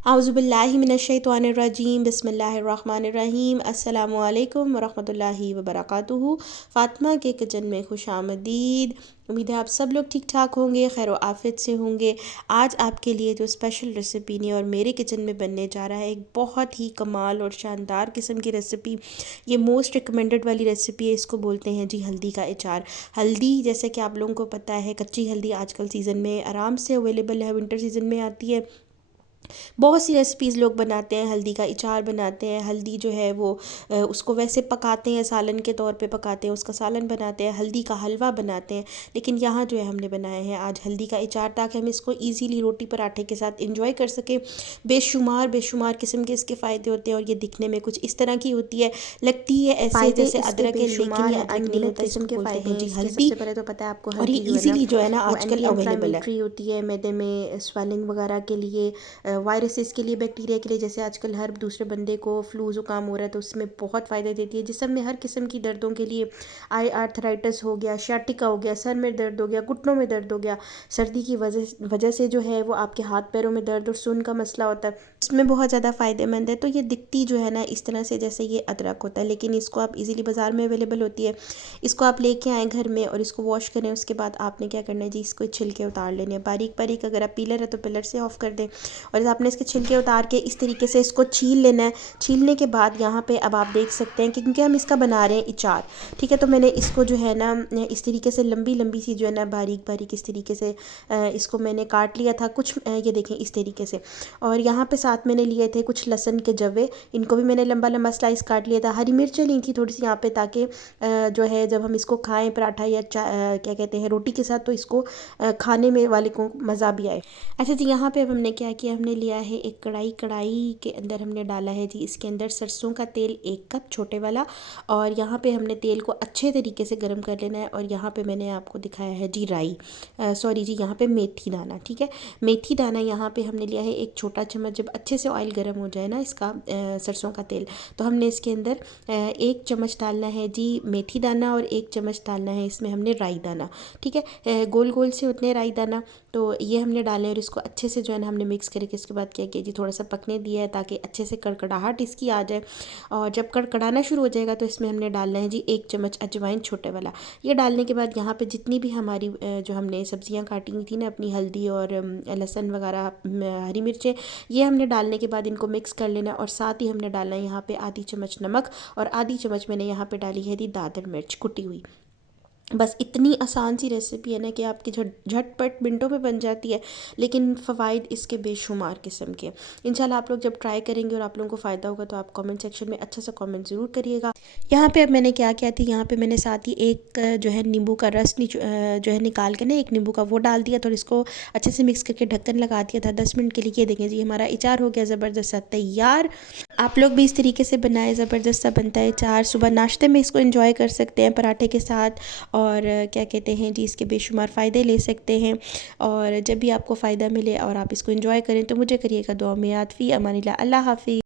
आउज़ुबिल्लाहि मिनश्शैतानिर्रजीम बिस्मिल्लाहिर्रहमानिर्रहीम अस्सलामुअलैकुम वरहमतुल्लाहि वबरकातुहू। फ़ातिमा के किचन में खुशामदीद। उम्मीद है आप सब लोग ठीक ठाक होंगे, खैर आफियत से होंगे। आज आपके लिए जो स्पेशल रेसिपी ने और मेरे किचन में बनने जा रहा है एक बहुत ही कमाल और शानदार किस्म की रेसिपी। ये मोस्ट रिकमेंडेड वाली रेसिपी है, इसको बोलते हैं जी हल्दी का अचार। हल्दी जैसे कि आप लोगों को पता है, कच्ची हल्दी आजकल सीज़न में आराम से अवेलेबल है, विंटर सीज़न में आती है। बहुत सी रेसिपीज़ लोग बनाते हैं, हल्दी का अचार बनाते हैं। हल्दी जो है वो उसको वैसे पकाते हैं, सालन के तौर पे पकाते हैं, उसका सालन बनाते हैं, हल्दी का हलवा बनाते हैं। लेकिन यहाँ जो है हमने बनाए हैं आज हल्दी का अचार, ताकि हम इसको ईज़िली रोटी पराठे के साथ इंजॉय कर सकें। बेशुमार बेशुमार किस्म के इसके फ़ायदे होते हैं और ये दिखने में कुछ इस तरह की होती है, लगती है ऐसे फ़ायदे जैसे इसके अदरक है, लेकिन बेशुमार ये हैं, अदरक नहीं अनगिनत होता। किस्म इसको के बोलते फ़ायदे हैं हैं जी इसके। हल्दी, सबसे पहले तो पता है आपको, और ये हल्दी जो है ना इजीली जो है ना वो आजकल एंटी अवेलेबल है। इन्फ्लेमेटरी होती है, मैदे में स्वेलिंग वगैरह के लिए, वायरसेस के लिए, बैक्टीरिया के लिए। जैसे आजकल हर दूसरे बंदे को फ्लू ज़ुकाम हो रहा है तो उसमें बहुत फ़ायदा देती है। जिसम में हर किस्म की दर्दों के लिए, आई आर्थराइटिस हो गया, शाटिका हो गया, सर में दर्द हो गया, घुटनों में दर्द हो गया, सर्दी की वजह से जो है वो आपके हाथ पैरों में दर्द और सुन का मसला होता है, इसमें बहुत ज़्यादा फ़ायदेमंद है। तो ये दिखती जो है ना इस तरह से जैसे ये अदरक होता है, लेकिन इसको आप इजीली बाज़ार में अवेलेबल होती है। इसको आप लेके आएँ घर में और इसको वॉश करें। उसके बाद आपने क्या करना है जी, इसको छिलके उतार लेने हैं बारीक बारीक। अगर आप पीलर है तो पीलर से ऑफ़ कर दें, और आपने इसके छिलके उतार के इस तरीके से इसको छील लेना है। छीलने के बाद यहाँ पे अब आप देख सकते हैं कि क्योंकि हम इसका बना रहे हैं अचार, ठीक है, तो मैंने इसको जो है ना इस तरीके से लंबी लंबी सी जो है ना बारीक बारीक इस तरीके से इसको मैंने काट लिया था कुछ, ये देखें इस तरीके से। और यहाँ पे साथ मैंने लिए थे कुछ लहसुन के जवे, इनको भी मैंने लंबा लंबा स्लाइस काट लिया था। हरी मिर्चें ली थी थोड़ी सी यहाँ पे, ताकि जो है जब हम इसको खाएं पराठा या क्या कहते हैं रोटी के साथ, तो इसको खाने में वाले को मज़ा भी आए। अच्छा जी, यहाँ पे अब हमने क्या किया, हमने लिया है एक कढ़ाई। कढ़ाई के अंदर हमने डाला है जी इसके अंदर सरसों का तेल 1 कप छोटे वाला, और यहाँ पे हमने तेल को अच्छे तरीके से गर्म कर लेना है। और यहाँ पे मैंने आपको दिखाया है जी राई, सॉरी जी, यहाँ पे मेथी दाना, ठीक है, मेथी दाना यहाँ पे हमने लिया है 1 छोटा चम्मच। जब अच्छे से ऑयल गर्म हो जाए ना इसका, सरसों का तेल, तो हमने इसके अंदर 1 चम्मच डालना है जी मेथी दाना, और 1 चम्मच डालना है इसमें हमने राई दाना, ठीक है, गोल गोल से उतने राई दाना। तो ये हमने डाले और इसको अच्छे से जो है ना हमने मिक्स करके इसके बाद क्या किया जी, थोड़ा सा पकने दिया है ताकि अच्छे से कड़कड़ाहट इसकी आ जाए। और जब कड़कड़ाना शुरू हो जाएगा तो इसमें हमने डालना है जी 1 चम्मच अजवाइन छोटे वाला। ये डालने के बाद यहाँ पे जितनी भी हमारी जो हमने सब्जियाँ काटी हुई थी ना अपनी, हल्दी और लहसुन वगैरह, हरी मिर्चें, ये हमने डालने के बाद इनको मिक्स कर लेना। और साथ ही हमने डालना है यहाँ पे आधी चम्मच नमक, और आधी चम्मच मैंने यहाँ पे डाली है दी दादर मिर्च कुटी हुई। बस इतनी आसान सी रेसिपी है ना कि आपकी झटपट मिनटों में बन जाती है, लेकिन फ़वाइद इसके बेशुमार किस्म के। इंशाल्लाह आप लोग जब ट्राई करेंगे और आप लोगों को फ़ायदा होगा तो आप कमेंट सेक्शन में अच्छा सा कमेंट ज़रूर करिएगा। यहाँ पे अब मैंने क्या किया थी, यहाँ पे मैंने साथ ही एक जो है नींबू का रस जो है निकाल के ना एक नींबू का वो डाल दिया था, और इसको अच्छे से मिक्स करके ढक्कन लगा दिया था 10 मिनट के लिए। ये देखें जी हमारा अचार हो गया ज़बरदस्त सा तैयार। आप लोग भी इस तरीके से बनाएं, ज़बरदस्त सा बनता है अचार। सुबह नाश्ते में इसको एंजॉय कर सकते हैं पराठे के साथ, और क्या कहते हैं जी इसके बेशुमार फ़ायदे ले सकते हैं। और जब भी आपको फ़ायदा मिले और आप इसको एंजॉय करें तो मुझे करिएगा दुआ में याद। फ़ी अमानिल्लाह, अल्लाह हाफ़िज़।